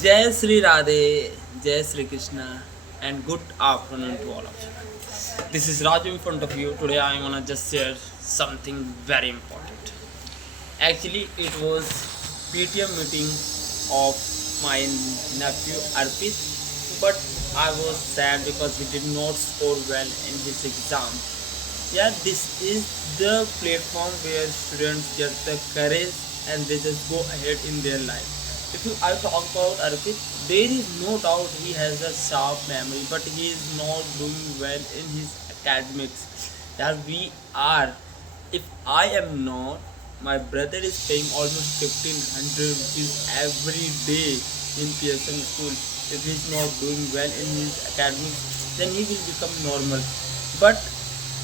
Jai Sri Radhe, Jai Sri Krishna, and good afternoon to all of you. This is Raju in front of you. Today I wanna just share something very important. Actually, it was PTM meeting of my nephew Arpit, but I was sad because he did not score well in his exam. Yeah, this is the platform where students get the courage and they just go ahead in their life. If you I talk about Arpit, there is no doubt he has a sharp memory, but he is not doing well in his academics. That we are. If I am not, my brother is paying almost 1500 rupees every day in PSM school. If he's not doing well in his academics, then he will become normal. But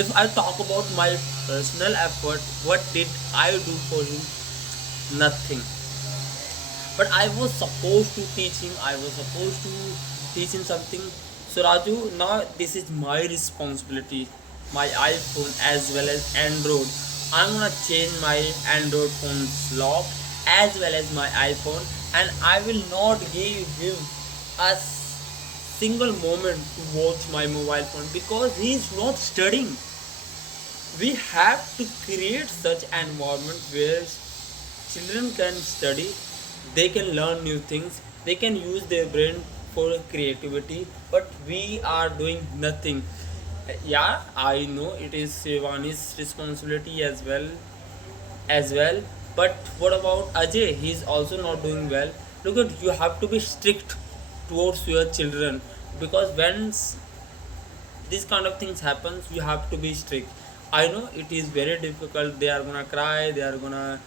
if I talk about my personal effort, what did I do for him? Nothing. But I was supposed to teach him, I was supposed to teach him something. So Raju, now this is my responsibility. My iPhone as well as Android, I'm gonna change my Android phone's lock as well as my iPhone, and I will not give him a single moment to watch my mobile phone because he is not studying. We have to create such an environment where children can study, they can learn new things, they can use their brain for creativity, but we are doing nothing. Yeah, I know it is Shivani's responsibility as well, but what about Ajay? He's also not doing well. Look at, you have to be strict towards your children, because when these kind of things happens, you have to be strict. I know it is very difficult, they are gonna cry, they are gonna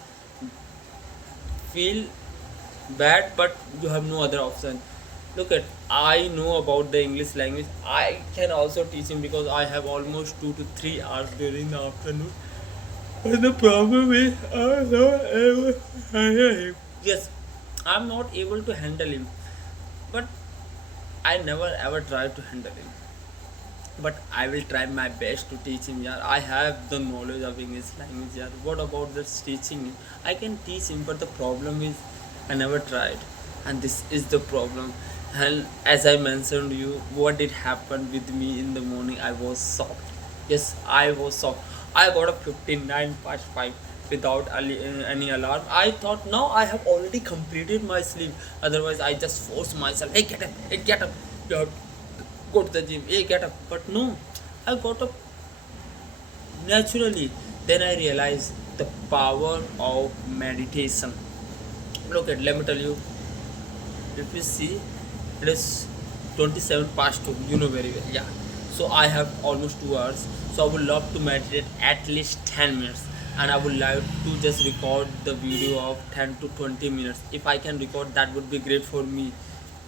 feel bad, but you have no other option. Look at, I know about the English language, I can also teach him because I have almost 2 to 3 hours during the afternoon. But the problem is I'm not able to handle him. Yes, I'm not able to handle him, but I never ever tried to handle him. But I will try my best to teach him. Yeah, I have the knowledge of English language. Yeah, what about just teaching him? I can teach him, but the problem is I never tried, and this is the problem. And as I mentioned to you, what did happen with me in the morning? I was shocked. Yes, I was shocked. I got a 59 past 5 without any alarm. I thought now I have already completed my sleep. Otherwise, I just forced myself. Hey, get up! Hey, get up! You have go to the gym. Hey, get up! But no, I got up naturally. Then I realized the power of meditation. Look at, let me tell you, if you see, it is 27 past 2, you know very well. Yeah, so I have almost 2 hours, so I would love to meditate at least 10 minutes, and I would like to just record the video of 10 to 20 minutes. If I can record, that would be great for me.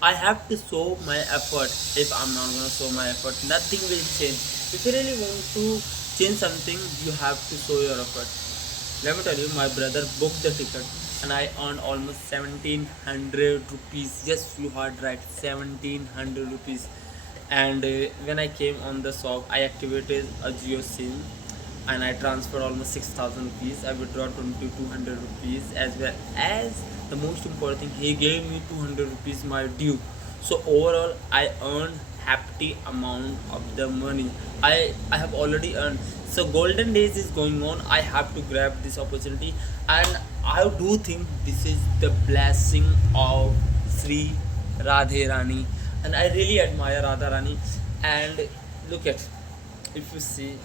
I have to show my effort. If I'm not gonna show my effort, nothing will change. If you really want to change something, you have to show your effort. Let me tell you, my brother booked the ticket and I earned almost 1700 rupees. Yes, you heard right, 1700 rupees. And when I came on the shop, I activated a Jio SIM and I transferred almost 6000 rupees. I withdraw 2200 rupees, as well as the most important thing, he gave me 200 rupees my due. So overall, I earned hefty amount of the money. I have already earned. So golden days is going on. I have to grab this opportunity, and I do think this is the blessing of Sri Radhe Rani, and I really admire Radha Rani. And look at, if you see,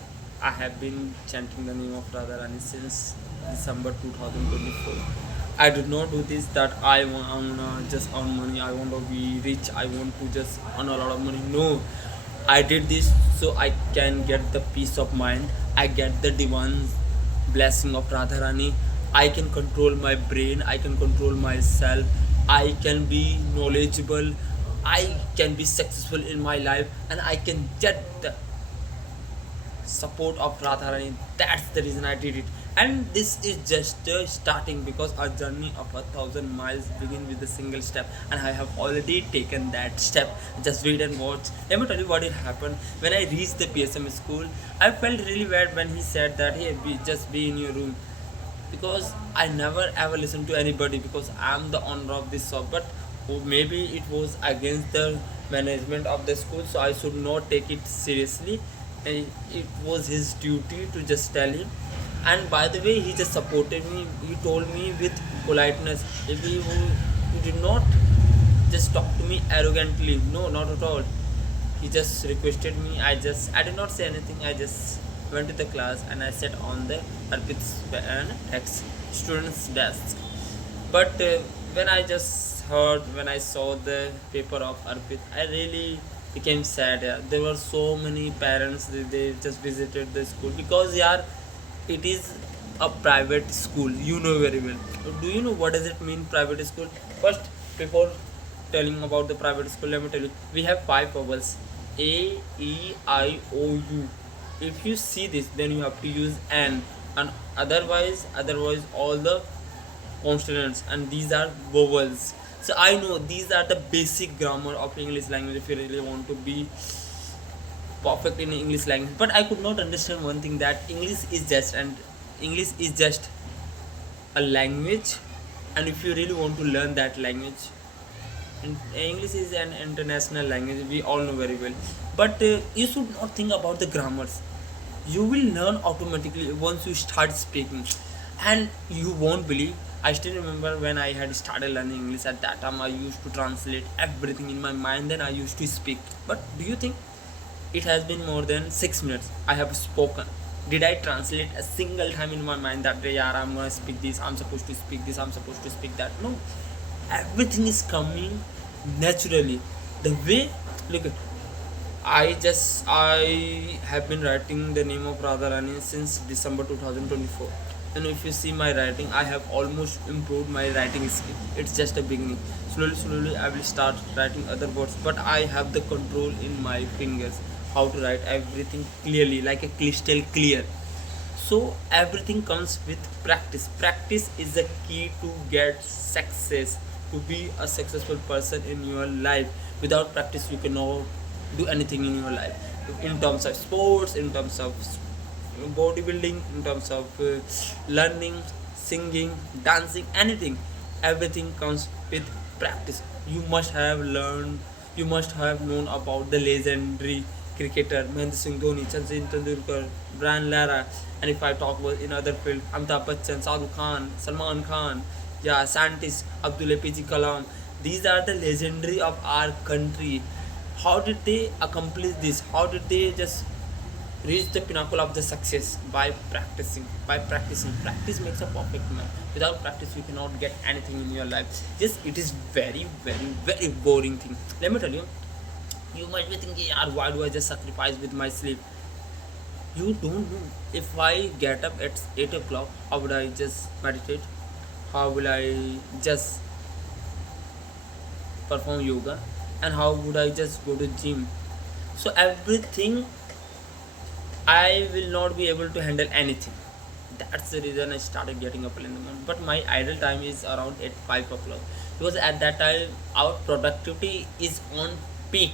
I have been chanting the name of Radharani since December 2024. I did not do this that I wanna just earn money, I want to be rich, I want to just earn a lot of money. No, I did this so I can get the peace of mind. I get the divine blessing of Radharani. I can control my brain, I can control myself, I can be knowledgeable, I can be successful in my life, and I can get the support of Radharani. That's the reason I did it. And this is just starting, because our journey of 1,000 miles begin with a single step, and I have already taken that step. Just read and watch. Let me tell you what it happened. When I reached the PSM school, I felt really bad when he said that, hey, just be in your room, because I never ever listen to anybody because I'm the owner of this shop. But or maybe it was against the management of the school, so I should not take it seriously. And it was his duty to just tell him. And by the way, he just supported me. He told me with politeness. If he did not just talk to me arrogantly, no, not at all. He just requested me. I did not say anything. I just went to the class and I sat on the Arpit's and ex student's desk. But when I just heard, when I saw the paper of Arpit, I really became sad. Yeah. There were so many parents, they just visited the school because, yeah, it is a private school. You know very well. Do you know what does it mean, private school? First, before telling about the private school, let me tell you, we have five vowels: A, E, I, O, U. If you see this, then you have to use N, and otherwise all the consonants, and these are vowels. So I know these are the basic grammar of English language if you really want to be perfect in English language. But I could not understand one thing, that English is just a language, and if you really want to learn that language, and English is an international language, we all know very well. But you should not think about the grammars. You will learn automatically once you start speaking, and you won't believe. I still remember when I had started learning English. At that time, I used to translate everything in my mind. Then I used to speak. But do you think it has been more than 6 minutes I have spoken? Did I translate a single time in my mind that, yeah, I'm gonna speak this, I'm supposed to speak this, I'm supposed to speak that? No, everything is coming naturally. The way, look, I have been writing the name of Radharani since December 2024. And if you see my writing, I have almost improved my writing skill. It's just a beginning. Slowly, I will start writing other words. But I have the control in my fingers how to write everything clearly, like a crystal clear. So everything comes with practice. Practice is the key to get success, to be a successful person in your life. Without practice, you cannot do anything in your life, in terms of sports, in terms of bodybuilding, in terms of learning, singing, dancing, anything. Everything comes with practice. You must have learned, you must have known about the legendary cricketer Mahendra Singh Dhoni, Sachin Tendulkar, Brian Lara. And if I talk about in other field, Amitabh Bachchan, Shahrukh Khan, Salman Khan, yeah, scientists, Abdul APJ Kalam. These are the legendary of our country. How did they accomplish this? How did they just reach the pinnacle of the success? By practicing. Practice makes a perfect man. Without practice, you cannot get anything in your life. Yes, it is very boring thing. Let me tell you, you might be thinking, yeah, why do I just sacrifice with my sleep? You don't know. If I get up at 8 o'clock, how would I just meditate? How will I just perform yoga? And how would I just go to gym? So everything, I will not be able to handle anything. That's the reason I started getting up in the morning. But my idle time is around at 5 o'clock, because at that time our productivity is on peak.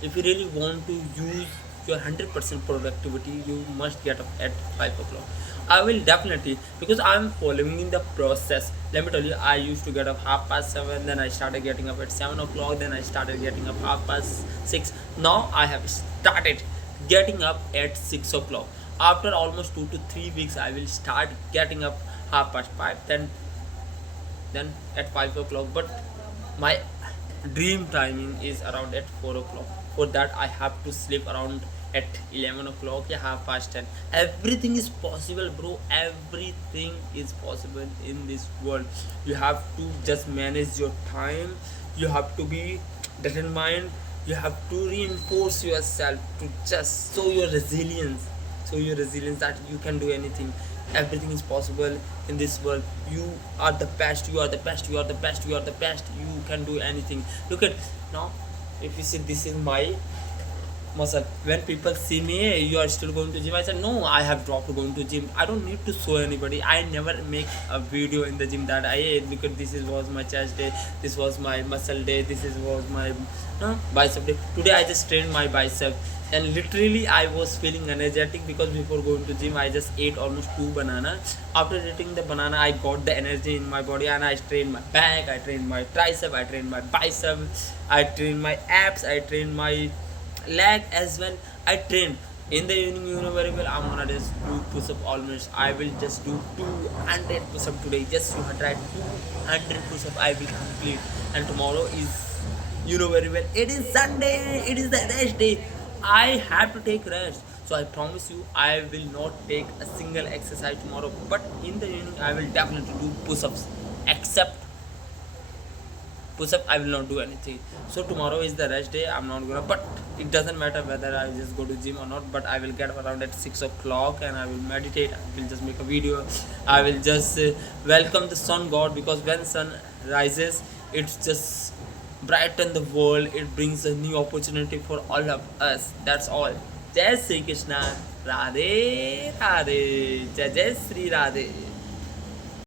If you really want to use your 100% productivity, you must get up at 5 o'clock. I will definitely, because I'm following in the process. Let me tell you, I used to get up half past 7, then I started getting up at 7 o'clock, then I started getting up half past 6. Now I have started getting up at 6 o'clock. After almost 2 to 3 weeks, I will start getting up half past 5, then at 5 o'clock. But my dream timing is around at 4 o'clock. For that, I have to sleep around at 11 o'clock, yeah, half past 10. Everything is possible, bro. Everything is possible in this world. You have to just manage your time. You have to be determined. You have to reinforce yourself to just show your resilience that you can do anything. Everything is possible in this world. You are the best, you are the best, you are the best, you are the best. You can do anything. Look at now. If you see, this is my muscle. When people see me, "Hey, you are still going to gym," I said, no, I have dropped going to gym. I don't need to show anybody. I never make a video in the gym that, hey, look at, this was my chest day, this was my muscle day, was my bicep day. Today I just trained my bicep. and literally I was feeling energetic because before going to gym I just ate almost 2 bananas. After eating the banana I got the energy in my body and I trained my back, I trained my tricep, I trained my bicep, I trained my abs, I trained my leg as well. I trained in the evening, you know very well. I'm gonna just do push up almost. I will just do 200 push up today. Just 200 push up. I will complete. And tomorrow is, you know very well, it is Sunday. It is the rest day. I have to take rest. So I promise you, I will not take a single exercise tomorrow. But in the evening, I will definitely do push ups. Except push up, I will not do anything. So tomorrow is the rest day. I'm not gonna, but it doesn't matter whether I just go to gym or not. But I will get up around at 6 o'clock and I will meditate. I will just make a video. I will just welcome the sun god, because when sun rises, it's just brighten the world. It brings a new opportunity for all of us. That's all. Jai Sri Krishna. Radhe Radhe. Jai Jai Sri Radhe.